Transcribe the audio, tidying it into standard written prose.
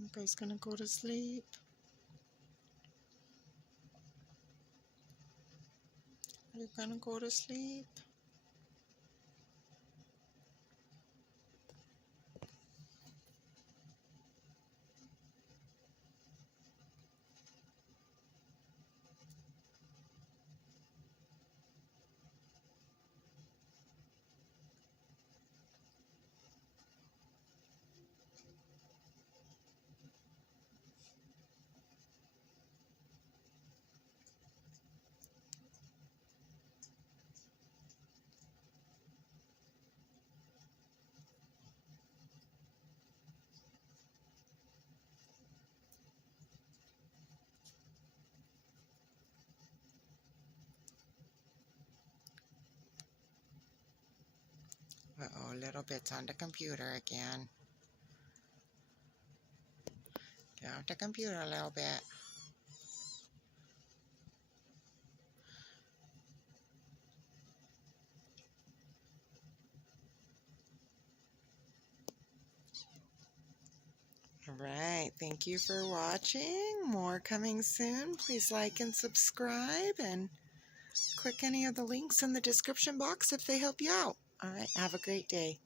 You guys gonna go to sleep? Are you gonna go to sleep? Uh-oh, little bit's on the computer again. Get off the computer a little bit. All right, thank you for watching. More coming soon. Please like and subscribe and click any of the links in the description box if they help you out. All right, have a great day.